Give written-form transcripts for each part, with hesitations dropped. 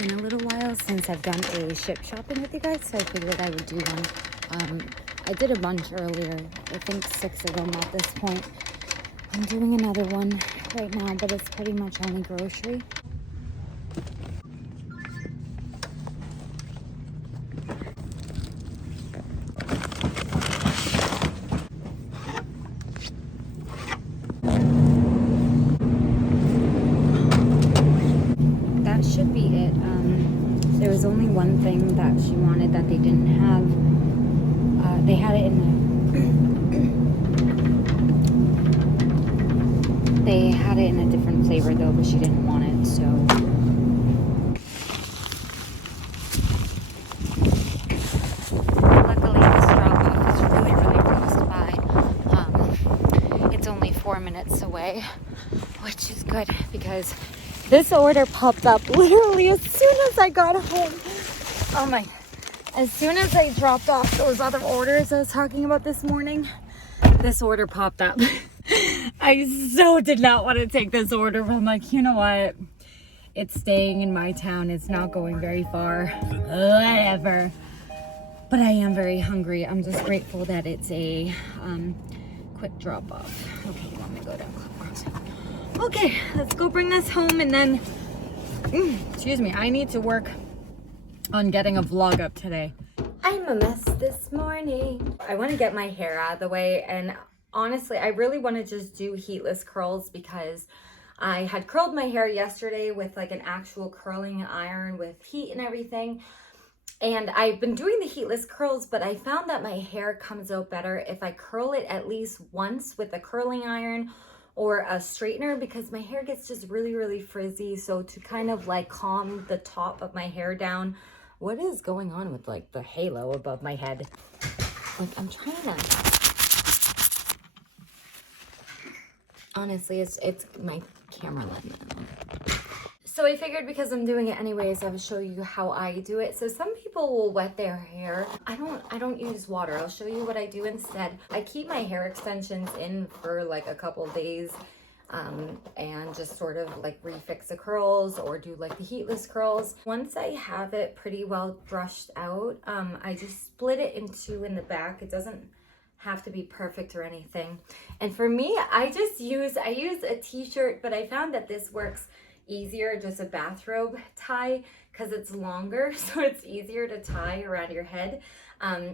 been a little while since I've done a ship shopping with you guys, so I figured I would do one. I did a bunch earlier, I think 6 of them at this point. I'm doing another one right now, but it's pretty much only grocery. That should be it. There was only one thing that she wanted that they didn't have. They had it in the they had it in a different flavor though, but she didn't want it, so luckily this drop off is really, really close by. It's only 4 minutes away, which is good because this order popped up literally as soon as I got home. Oh my, as soon as I dropped off those other orders I was talking about this morning, this order popped up. I so did not want to take this order, but I'm like, you know what? It's staying in my town. It's not going very far. Whatever. But I am very hungry. I'm just grateful that it's a quick drop off. Okay, you want me to go down close? Okay, let's go bring this home and then, excuse me, I need to work on getting a vlog up today. I'm a mess this morning. I want to get my hair out of the way, and honestly, I really want to just do heatless curls because I had curled my hair yesterday with like an actual curling iron with heat and everything. And I've been doing the heatless curls, but I found that my hair comes out better if I curl it at least once with a curling iron or a straightener, because my hair gets just really, really frizzy. So to kind of like calm the top of my hair down, what is going on with like the halo above my head? Like I'm trying to, honestly, it's my camera lens. So I figured because I'm doing it anyways, I would show you how I do it. So some people will wet their hair. I don't use water. I'll show you what I do instead. I keep my hair extensions in for like a couple days and just sort of like refix the curls or do like the heatless curls. Once I have it pretty well brushed out, I just split it in two in the back. It doesn't have to be perfect or anything. And for me, I use a t-shirt, but I found that this works easier, just a bathrobe tie, because it's longer, so it's easier to tie around your head.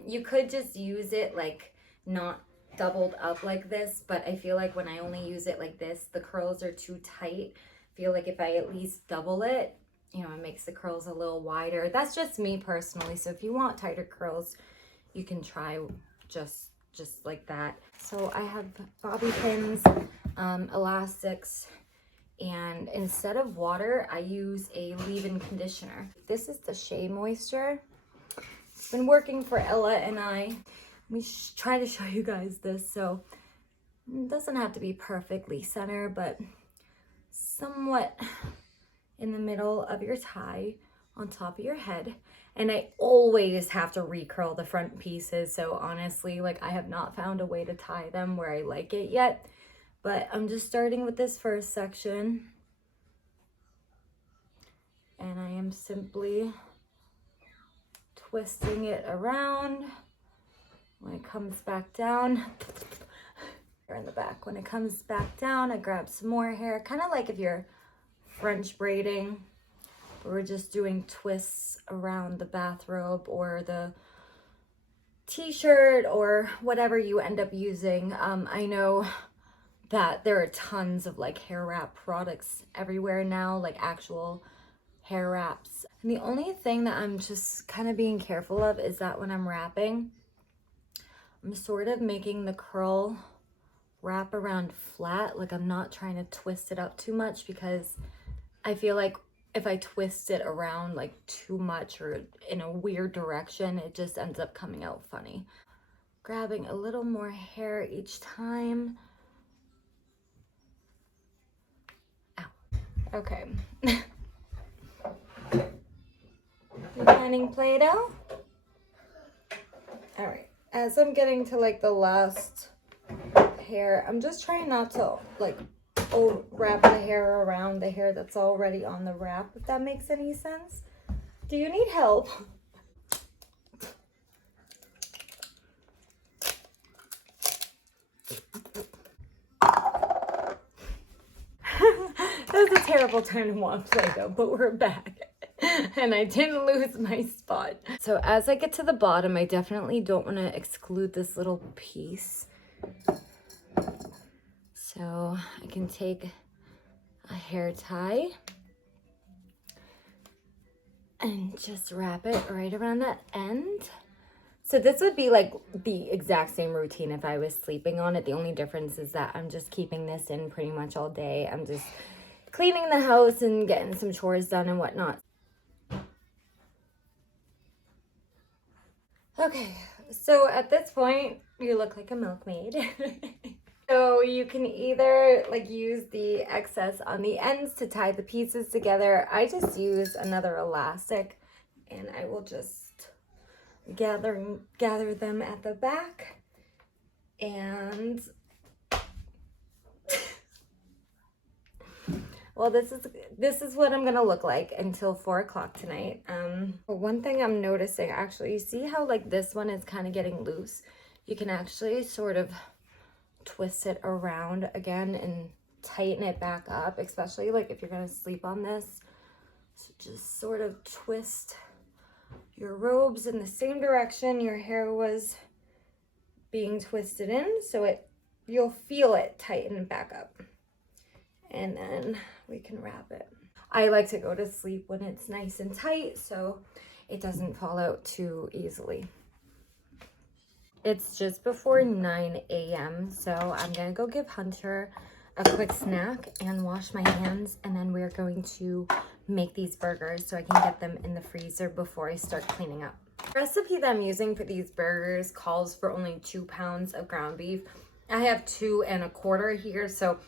You could just use it like not doubled up like this, but I feel like when I only use it like this, the curls are too tight. I feel like if I at least double it, you know, it makes the curls a little wider. That's just me personally. So if you want tighter curls, you can try just like that. So I have bobby pins, elastics, and instead of water, I use a leave-in conditioner. This is the Shea Moisture. It's been working for Ella and I. Let me try to show you guys this. So it doesn't have to be perfectly center, but somewhat in the middle of your tie on top of your head. And I always have to recurl the front pieces. So honestly, like I have not found a way to tie them where I like it yet. But I'm just starting with this first section. And I am simply twisting it around. When it comes back down, hair in the back. When it comes back down, I grab some more hair. Kind of like if you're French braiding. We're just doing twists around the bathrobe or the t-shirt or whatever you end up using. I know that there are tons of like hair wrap products everywhere now, like actual hair wraps. And the only thing that I'm just kind of being careful of is that when I'm wrapping, I'm sort of making the curl wrap around flat. Like I'm not trying to twist it up too much, because I feel like if I twist it around like too much or in a weird direction, it just ends up coming out funny. Grabbing a little more hair each time. Okay. You finding Play-Doh? All right. As I'm getting to like the last hair, I'm just trying not to like wrap the hair around the hair that's already on the wrap, if that makes any sense. Do you need help? That was a terrible time to want Play-Doh, but we're back. And I didn't lose my spot. So as I get to the bottom, I definitely don't want to exclude this little piece. So I can take a hair tie and just wrap it right around that end. So this would be like the exact same routine if I was sleeping on it. The only difference is that I'm just keeping this in pretty much all day. I'm just cleaning the house and getting some chores done and whatnot. Okay, so at this point, you look like a milkmaid. So you can either like use the excess on the ends to tie the pieces together. I just use another elastic and I will just gather them at the back. And well, this is what I'm gonna look like until 4 o'clock tonight. One thing I'm noticing, actually, you see how like this one is kind of getting loose? You can actually sort of twist it around again and tighten it back up, especially like if you're gonna sleep on this. So just sort of twist your robes in the same direction your hair was being twisted in, so you'll feel it tighten back up. And then we can wrap it. I like to go to sleep when it's nice and tight so it doesn't fall out too easily. It's just before 9 a.m. so I'm gonna go give Hunter a quick snack and wash my hands, and then we're going to make these burgers so I can get them in the freezer before I start cleaning up. The recipe that I'm using for these burgers calls for only 2 pounds of ground beef. I have 2 1/4 here, so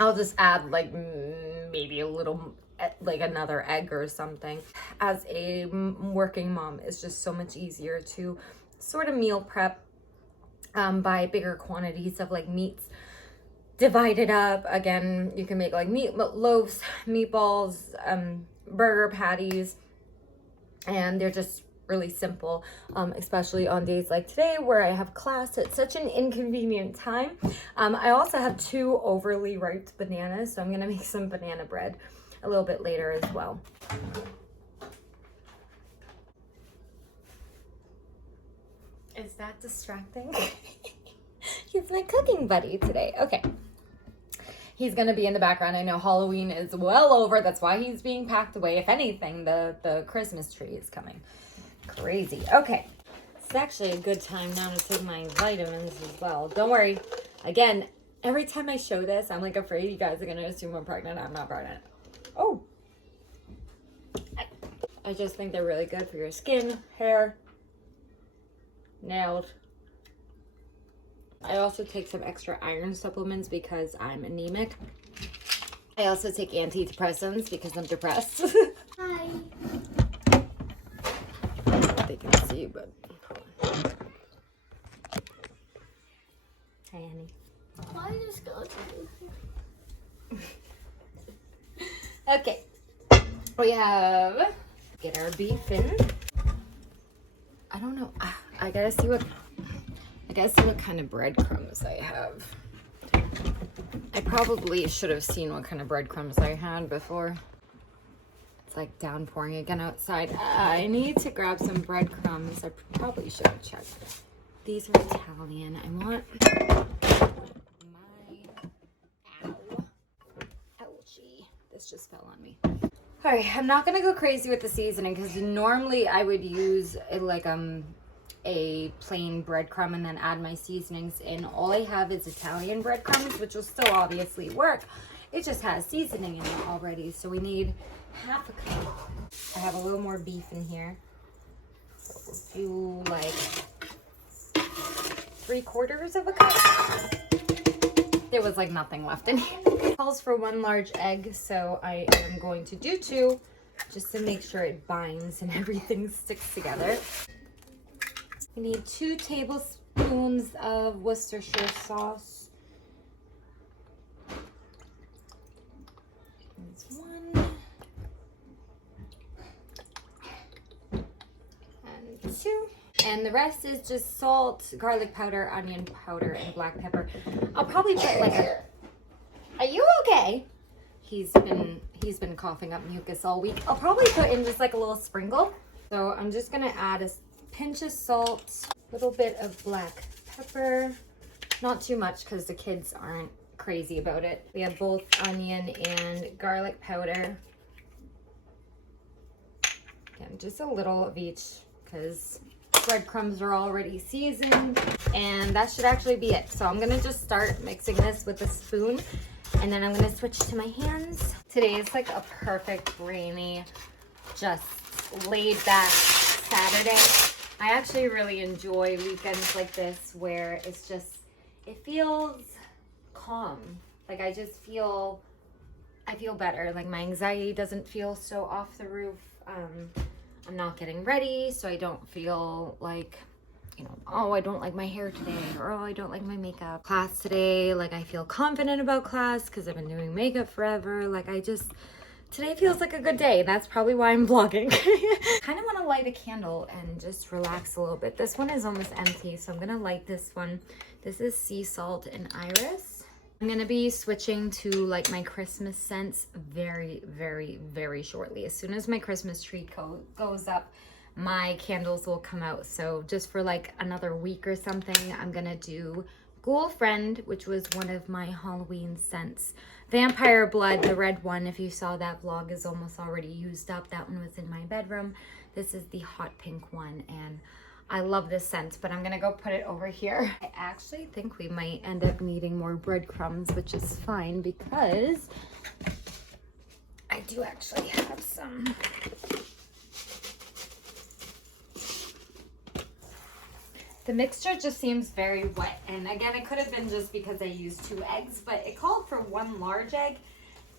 I'll just add like maybe a little, like another egg or something. As a working mom, it's just so much easier to sort of meal prep, buy bigger quantities of like meats, divide it up. Again, you can make like meat loaves, meatballs, burger patties, and they're just really simple, especially on days like today where I have class at such an inconvenient time. I also have 2 overly ripe bananas, so I'm gonna make some banana bread a little bit later as well. Is that distracting? He's my cooking buddy today. Okay. He's going to be in the background. I know Halloween is well over. That's why he's being packed away. If anything, the Christmas tree is coming. Crazy. Okay. It's actually a good time now to take my vitamins as well. Don't worry. Again, every time I show this, I'm like afraid you guys are going to assume I'm pregnant. I'm not pregnant. Oh. I just think they're really good for your skin, hair, nails. I also take some extra iron supplements because I'm anemic. I also take antidepressants because I'm depressed. Hi. They can see, but hi, honey. Why just go to Okay. We have get our beef in. I don't know. I gotta see what kind of breadcrumbs I have. I probably should have seen what kind of breadcrumbs I had before. It's like downpouring again outside. I need to grab some breadcrumbs. I probably should have checked. These are Italian. I want my ouchie. This just fell on me. All right, I'm not gonna go crazy with the seasoning because normally I would use like a plain breadcrumb and then add my seasonings in. All I have is Italian breadcrumbs, which will still obviously work. It just has seasoning in it already, so we need half a cup. I have a little more beef in here. So we'll do like 3/4 of a cup. There was like nothing left in here. It calls for 1 large egg, so I am going to do 2 just to make sure it binds and everything sticks together. We need 2 tablespoons of Worcestershire sauce. There's 1. to. And the rest is just salt, garlic powder, onion powder, and black pepper. I'll probably put like a... Are you okay? He's been coughing up mucus all week. I'll probably put in just like a little sprinkle. So I'm just gonna add a pinch of salt, a little bit of black pepper. Not too much because the kids aren't crazy about it. We have both onion and garlic powder. Again, just a little of each because breadcrumbs are already seasoned, and that should actually be it. So I'm gonna just start mixing this with a spoon, and then I'm gonna switch to my hands. Today is like a perfect rainy, just laid back Saturday. I actually really enjoy weekends like this where it's just, it feels calm. Like I feel better. Like my anxiety doesn't feel so off the roof. I'm not getting ready, so I don't feel like, you know, oh, I don't like my hair today, or oh, I don't like my makeup. Class today, like I feel confident about class because I've been doing makeup forever. Like today feels like a good day. That's probably why I'm vlogging. Kind of want to light a candle and just relax a little bit. This one is almost empty, so I'm gonna light this one. This is sea salt and iris. I'm gonna be switching to like my Christmas scents very, very, very shortly. As soon as my Christmas tree goes up, my candles will come out. So just for like another week or something, I'm gonna do Ghoul Friend, which was one of my Halloween scents. Vampire Blood, the red one, if you saw that vlog, is almost already used up. That one was in my bedroom. This is the hot pink one, and I love this scent, but I'm gonna go put it over here. I actually think we might end up needing more breadcrumbs, which is fine because I do actually have some. The mixture just seems very wet, and again, it could have been just because I used 2 eggs, but it called for 1 large egg,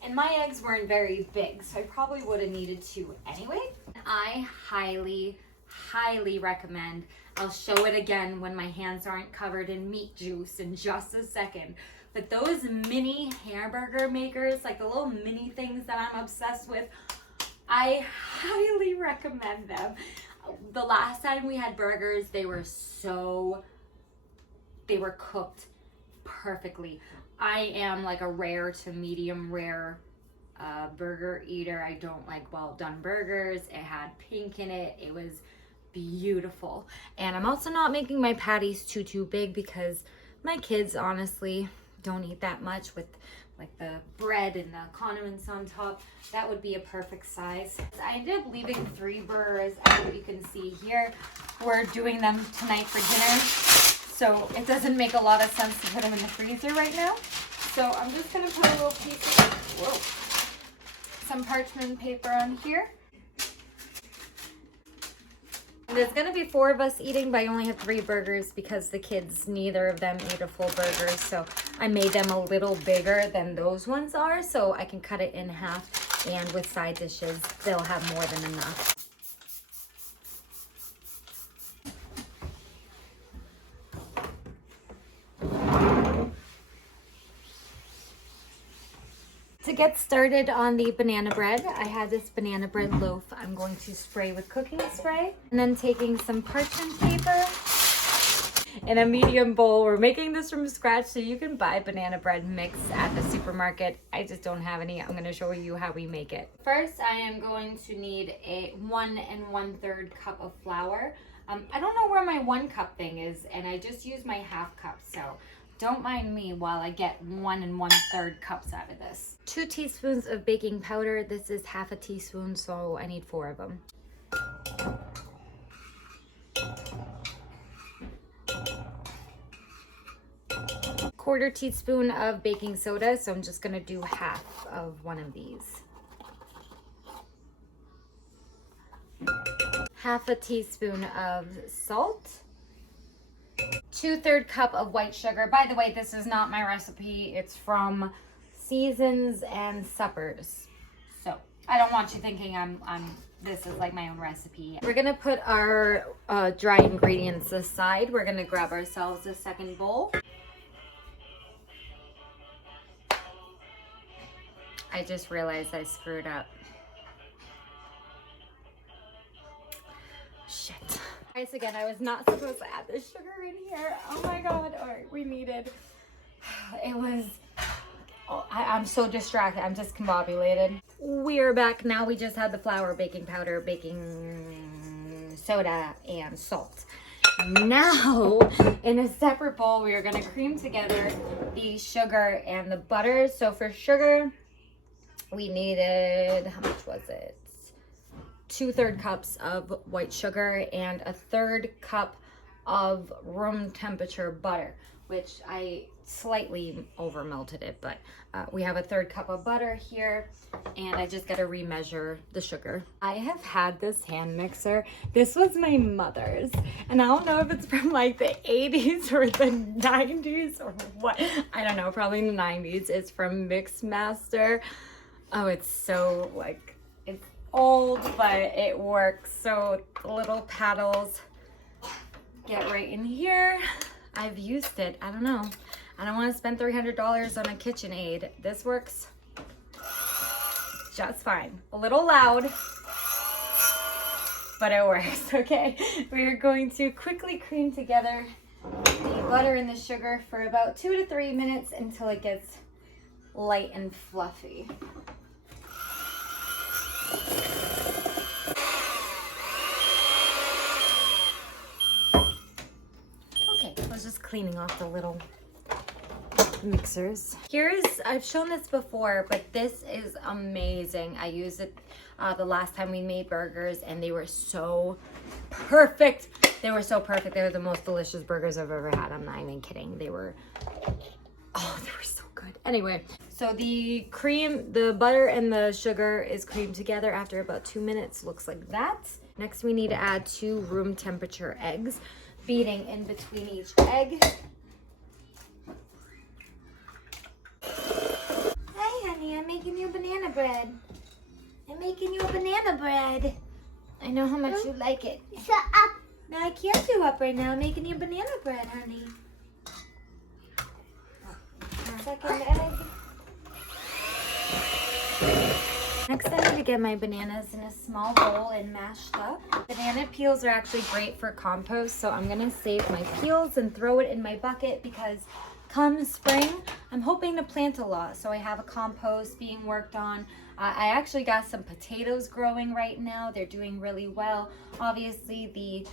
and my eggs weren't very big, so I probably would have needed 2 anyway. I highly recommend. I'll show it again when my hands aren't covered in meat juice in just a second. But those mini hamburger makers, like the little mini things that I'm obsessed with, I highly recommend them. The last time we had burgers, they were cooked perfectly. I am like a rare to medium rare burger eater. I don't like well done burgers. It had pink in it. It was beautiful. And I'm also not making my patties too big because my kids honestly don't eat that much with like the bread and the condiments on top. That would be a perfect size. I ended up leaving 3 burgers out. You can see here we're doing them tonight for dinner, so it doesn't make a lot of sense to put them in the freezer right now. So I'm just gonna put a little piece of some parchment paper on here. There's gonna be 4 of us eating, but I only have 3 burgers because the kids, neither of them ate a full burger. So I made them a little bigger than those ones are, so I can cut it in half, and with side dishes, they'll have more than enough. To get started on the banana bread, I had this banana bread loaf I'm going to spray with cooking spray, and then taking some parchment paper in a medium bowl. We're making this from scratch, so you can buy banana bread mix at the supermarket. I just don't have any. I'm going to show you how we make it. First, I am going to need a 1 1/3 cup of flour. I don't know where my 1 cup thing is, and I just used my half cup, so don't mind me while I get 1 1/3 cups out of this. 2 teaspoons of baking powder. This is half a teaspoon, so I need 4 of them. 1/4 teaspoon of baking soda, so I'm just gonna do half of one of these. Half a teaspoon of salt. 2/3 cup of white sugar. By the way, this is not my recipe. It's from Seasons and Suppers. So I don't want you thinking this is like my own recipe. We're gonna put our dry ingredients aside. We're gonna grab ourselves a second bowl. I just realized I screwed up. Shit. Guys, again, I was not supposed to add this sugar in here. Oh my God. All right, we needed, it was, oh, I'm so distracted. I'm discombobulated. We're back now. We just had the flour, baking powder, baking soda, and salt. Now, in a separate bowl, we are going to cream together the sugar and the butter. So for sugar, we needed, how much was it? 2/3 cups of white sugar and 1/3 cup of room temperature butter, which I slightly over melted it, but we have 1/3 cup of butter here, and I just got to remeasure the sugar. I have had this hand mixer. This was my mother's, and I don't know if it's from like the 80s or the 90s or what. I don't know, probably the 90s. It's from Mixmaster. Oh, it's so like, it's old, but it works. So the little paddles get right in here. I've used it. I don't know. I don't want to spend $300 on a KitchenAid. This works just fine. A little loud, but it works. Okay, we are going to quickly cream together the butter and the sugar for about 2 to 3 minutes until it gets light and fluffy. Okay, I was just cleaning off the little mixers. I've shown this before, but this is amazing. I used it the last time we made burgers, and they were so perfect. They were so perfect. They were the most delicious burgers I've ever had. I'm not even kidding. They were so good. Anyway, so the butter and the sugar is creamed together after about 2 minutes. Looks like that. Next, we need to add 2 room temperature eggs, beating in between each egg. Hi, honey. I'm making you banana bread. I'm making you a banana bread. I know how much you like it. Shut up. No, I can't do up right now. I'm making you banana bread, honey. Second egg. Next, I need to get my bananas in a small bowl and mashed up. Banana peels are actually great for compost, so I'm gonna save my peels and throw it in my bucket because come spring, I'm hoping to plant a lot. So I have a compost being worked on. I actually got some potatoes growing right now. They're doing really well. Obviously, the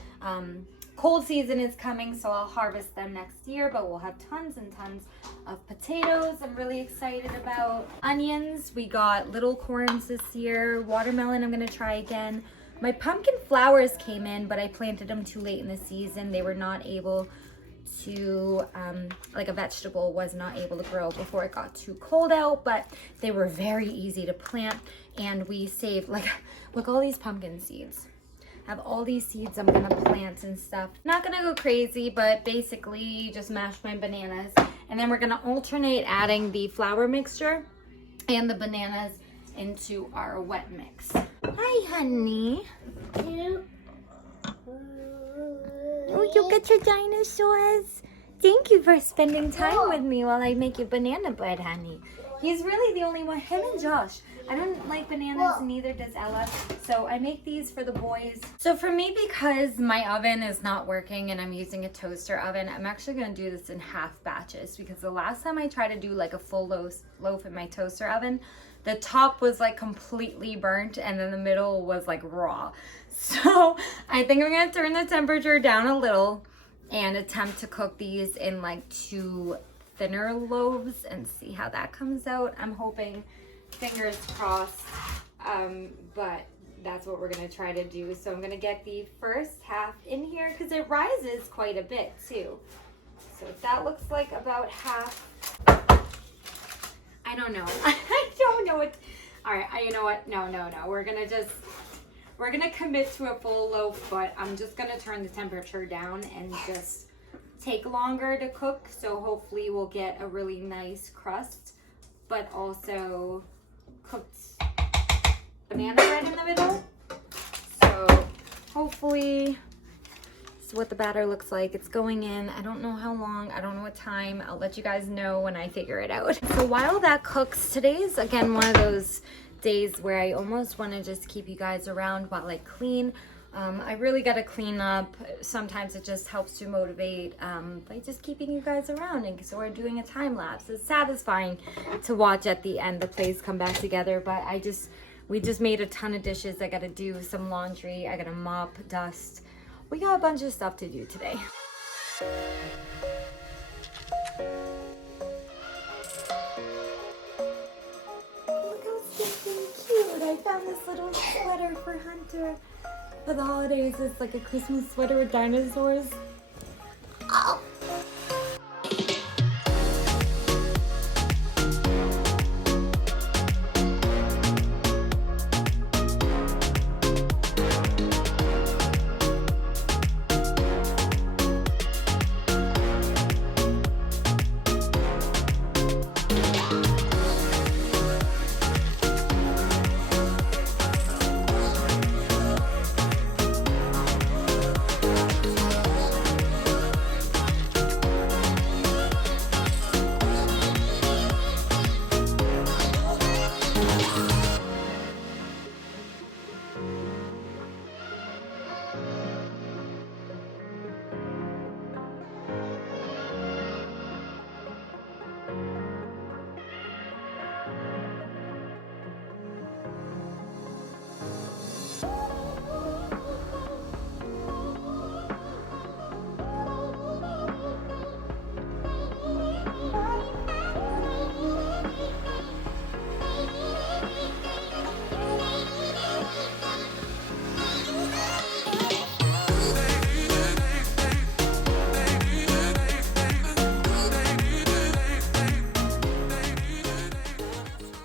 cold season is coming, so I'll harvest them next year, but we'll have tons and tons of potatoes I'm really excited about. Onions, we got little corns this year. Watermelon, I'm gonna try again. My pumpkin flowers came in, but I planted them too late in the season. They were not able to, like a vegetable was not able to grow before it got too cold out, but they were very easy to plant, and we saved, like, look, all these pumpkin seeds. I have all these seeds I'm gonna plant and stuff. Not gonna go crazy, but basically just mash my bananas, and then we're gonna alternate adding the flour mixture and the bananas into our wet mix. Hi, honey. Oh, you got your dinosaurs. Thank you for spending time with me while I make you banana bread, honey. He's really the only one, him and Josh. I don't like bananas, neither does Ella. So I make these for the boys. So for me, because my oven is not working and I'm using a toaster oven, I'm actually gonna do this in half batches, because the last time I tried to do like a full loaf in my toaster oven, the top was like completely burnt and then the middle was like raw. So I think I'm gonna turn the temperature down a little and attempt to cook these in like 2 thinner loaves and see how that comes out. I'm hoping, fingers crossed, but that's what we're gonna try to do. So I'm gonna get the first half in here because it rises quite a bit too. So that looks like about half. I don't know. I don't know what. All right, you know what? No. We're gonna commit to a full loaf, but I'm just gonna turn the temperature down and just take longer to cook. So hopefully we'll get a really nice crust, but also cooked banana bread in the middle. So hopefully this is what the batter looks like. It's going in. I don't know how long. I don't know what time. I'll let you guys know when I figure it out. So while that cooks, today's again one of those days where I almost want to just keep you guys around while I clean. I really got to clean up. Sometimes it just helps to motivate by just keeping you guys around. And so we're doing a time lapse. It's satisfying to watch at the end the plays come back together. But we just made a ton of dishes. I got to do some laundry. I got to mop, dust. We got a bunch of stuff to do today. Look how stinking cute. I found this little sweater for Hunter. For the holidays, it's like a Christmas sweater with dinosaurs. Oh.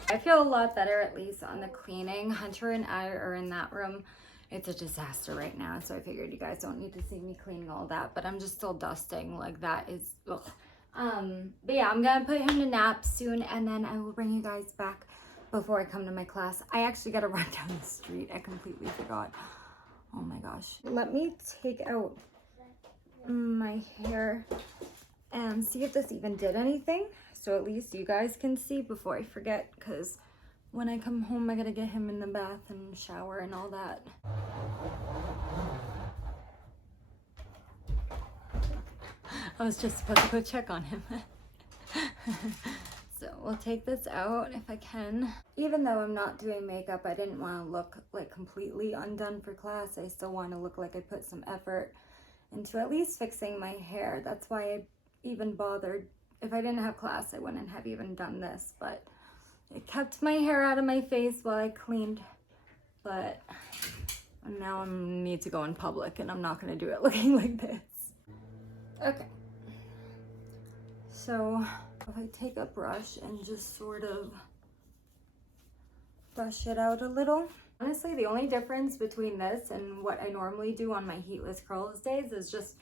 I feel a lot better, at least on the cleaning. Hunter and I are in that room. It's a disaster right now, so I figured you guys don't need to see me cleaning all that, but I'm just still dusting. Like, that is, ugh. But yeah, I'm gonna put him to nap soon, and then I will bring you guys back before I come to my class. I actually gotta run down the street. I completely forgot. Oh my gosh. Let me take out my hair and see if this even did anything, so at least you guys can see before I forget, because when I come home I gotta get him in the bath and shower and all that. I was just supposed to go check on him. So we'll take this out if I can. Even though I'm not doing makeup, I didn't want to look like completely undone for class. I still want to look like I put some effort into at least fixing my hair. That's why I even bothered. If I didn't have class, I wouldn't have even done this, but it kept my hair out of my face while I cleaned. But now I need to go in public, and I'm not going to do it looking like this. Okay. So if I take a brush and just sort of brush it out a little. Honestly, the only difference between this and what I normally do on my heatless curls days is just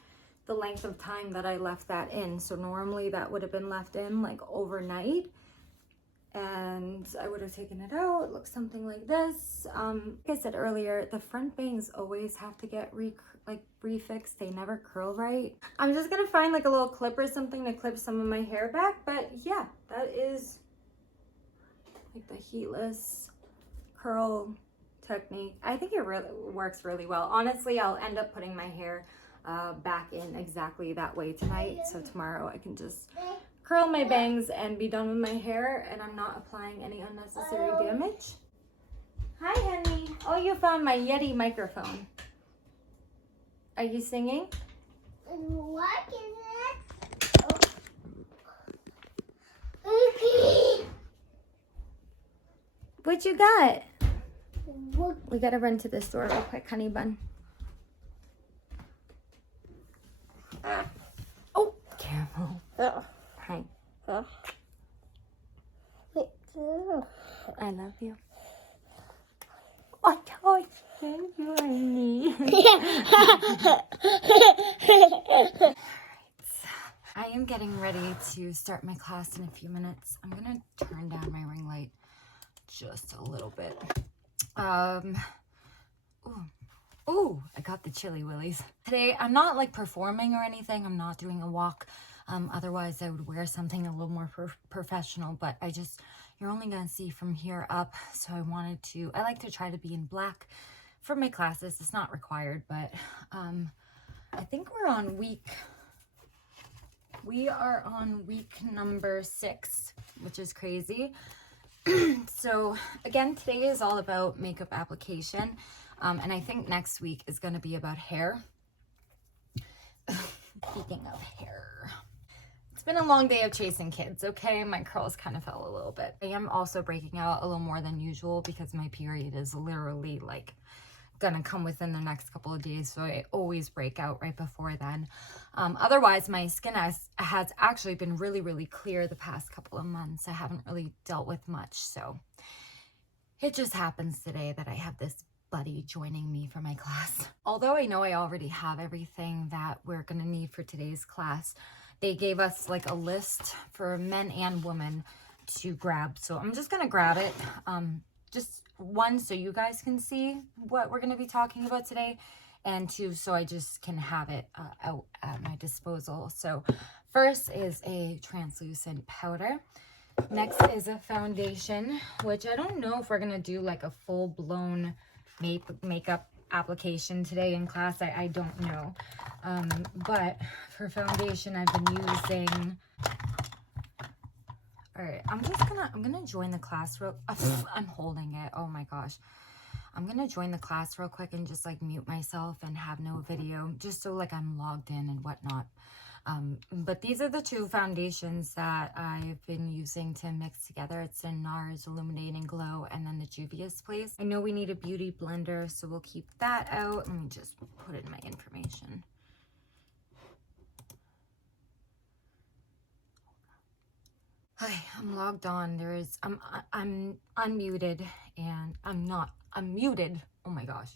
the length of time that I left that in. So normally that would have been left in like overnight, and I would have taken it out. It looks something like this. Like I said earlier, the front bangs always have to get refixed. They never curl right. I'm just gonna find like a little clip or something to clip some of my hair back. But yeah, that is like the heatless curl technique. I think it really works really well. Honestly, I'll end up putting my hair back in exactly that way tonight, so tomorrow I can just curl my bangs and be done with my hair, and I'm not applying any unnecessary damage. Hi, honey. Oh, you found my Yeti microphone. Are you singing? What is it? Oh. What you got? What? We gotta run to the store real quick, honey bun. Oh, careful. Hi. I love you. Oh, thank you, honey. I am getting ready to start my class in a few minutes. I'm gonna turn down my ring light just a little bit. Ooh, I got the chili willies. Today, I'm not like performing or anything. I'm not doing a walk. Otherwise, I would wear something a little more professional, but you're only gonna see from here up. So I like to try to be in black for my classes. It's not required, but I think we are on week number 6, which is crazy. So again, today is all about makeup application. And I think next week is going to be about hair. Speaking of hair, it's been a long day of chasing kids, okay? My curls kind of fell a little bit. I am also breaking out a little more than usual because my period is literally like gonna come within the next couple of days, so I always break out right before then. Otherwise, my skin has actually been really clear the past couple of months. I haven't really dealt with much, so it just happens today that I have this buddy joining me for my class. Although I know I already have everything that we're gonna need for today's class, they gave us like a list for men and women to grab, so I'm just gonna grab it. Just 1, so you guys can see what we're going to be talking about today, and 2, so I just can have it out at my disposal. So first is a translucent powder. Next is a foundation, which I don't know if we're going to do like a full-blown makeup application today in class. I don't know. But for foundation, I've been using... All right, I'm gonna join the class real, I'm holding it, oh my gosh. I'm gonna join the class real quick and just like mute myself and have no video, just so like I'm logged in and whatnot. But these are the 2 foundations that I've been using to mix together. It's the NARS Illuminating Glow and then the Juvia's Place. I know we need a beauty blender, so we'll keep that out. Let me just put in my information. Hi, I'm logged on. I'm unmuted, and I'm muted. Oh my gosh.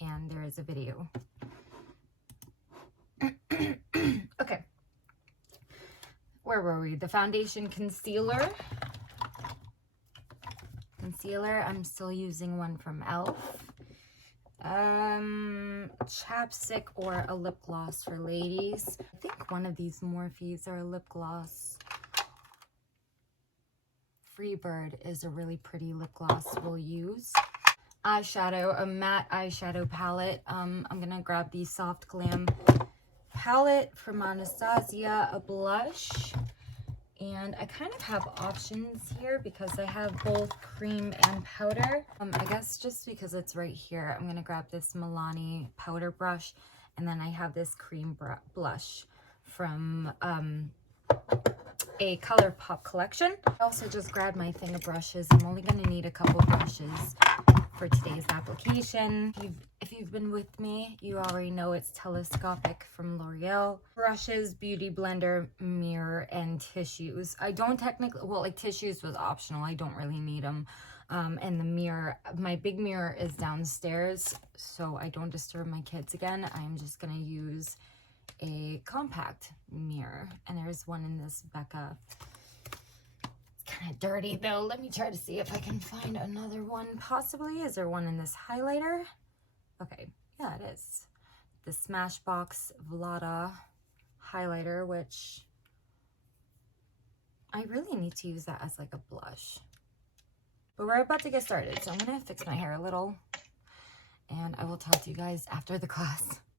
And there is a video. Okay. Where were we? The foundation concealer. I'm still using one from e.l.f. Chapstick or a lip gloss for ladies. I think one of these Morphes are a lip gloss. Freebird is a really pretty lip gloss we'll use. Eyeshadow, a matte eyeshadow palette. I'm gonna grab the Soft Glam palette from Anastasia, a blush. And I kind of have options here because I have both cream and powder. I guess just because it's right here, I'm gonna grab this Milani powder brush, and then I have this cream blush from a ColourPop collection. I also just grabbed my thing of brushes. I'm only going to need a couple brushes for today's application. If you've been with me, you already know it's Telescopic from L'Oreal. Brushes, beauty blender, mirror, and tissues. I don't technically, well, like tissues was optional. I don't really need them. And the mirror, my big mirror is downstairs, so I don't disturb my kids again. I'm just going to use a compact mirror, and there's one in this Becca. It's kind of dirty though. Let me try to see if I can find another one. Possibly. Is there one in this highlighter? Okay, yeah, it is. The Smashbox Vlada highlighter, which I really need to use that as like a blush. But we're about to get started, so I'm gonna fix my hair a little, and I will talk to you guys after the class.